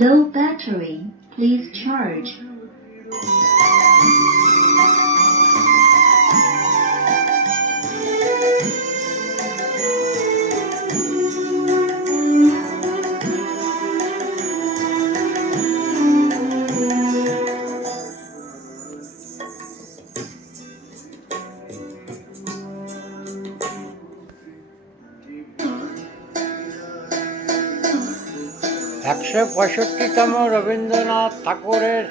Low battery, please charge. একশো পঁয়ষট্টিতম রবীন্দ্রনাথ ঠাকুরের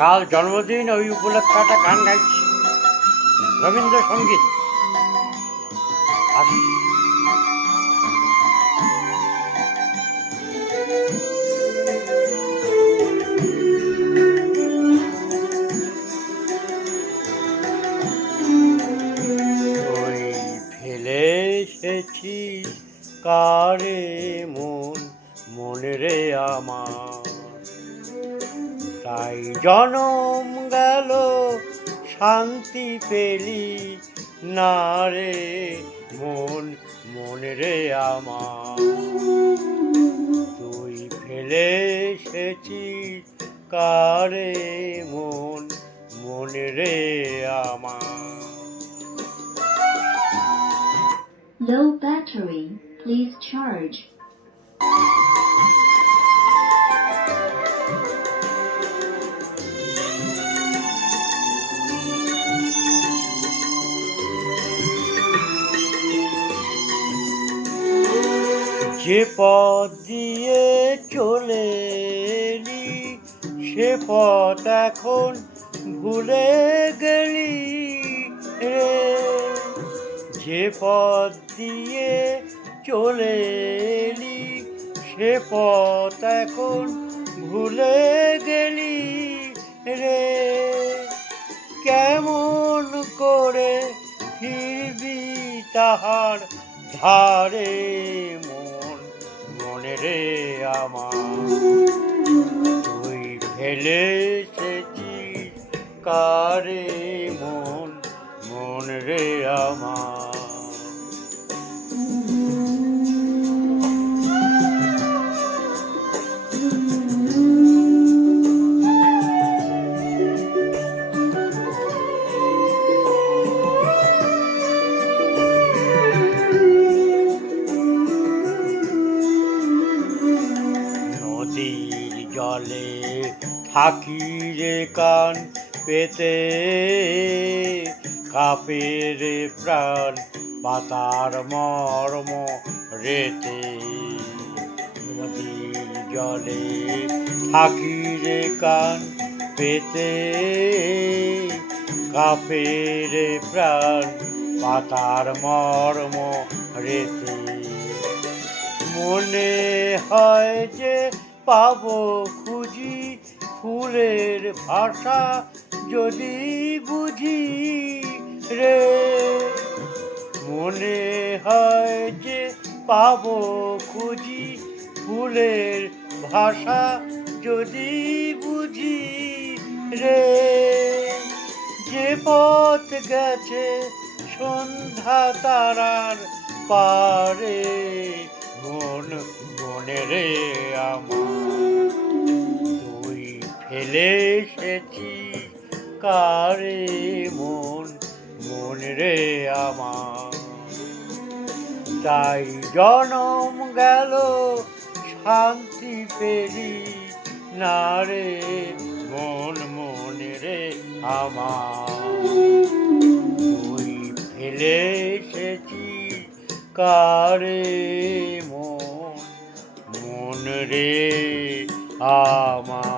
কাল জন্মদিন, ওই উপলক্ষে একটা গান গাইছি, রবীন্দ্রসঙ্গীত। ওই ফেলে এসেছি কারে মন, মনে রে আমার, তাই জনম গেল শান্তি পেলি না রে মন, মনে রে আমার। তুই ফেলে এসেছিস কারে মন, মনে রে আমার। Low battery, please charge. যে পথ দিয়ে চলে এলি সে পথ এখন ভুলে গেলি রে। যে পথ দিয়ে চলে এলি সে পথ এখন ভুলে গেলি রে। কেমন করে ফিরবি তাহার ধারে মন, মনে রে আমার। তুই ফেলে এসেছিস কারে মন, মন রে আমার। নদীর জলে থাকি রে কান পেতে, কাপে রে প্রাণ পাতার মর্ম রেতে। নদীর জলে থাকি রে কান পেতে, কাপে রে প্রাণ পাতার মর্ম রেতে। মনে হয় যে পাবো খুঁজি ফুলের ভাষা যদি বুঝি রে। মনে হয় যে পাবো খুঁজি ফুলের ভাষা যদি বুঝি রে। যে পথ গেছে সন্ধ্যা তারার পারে মন, মনে রে আমার। তুই ফেলে এসেছিস কারে মন, মনে রে আমার। তাই জনম গেল শান্তি পেলি না রে মন, মনে রে আমার। তুই ফেলে এসেছিস কারে মন, মন রে আমার।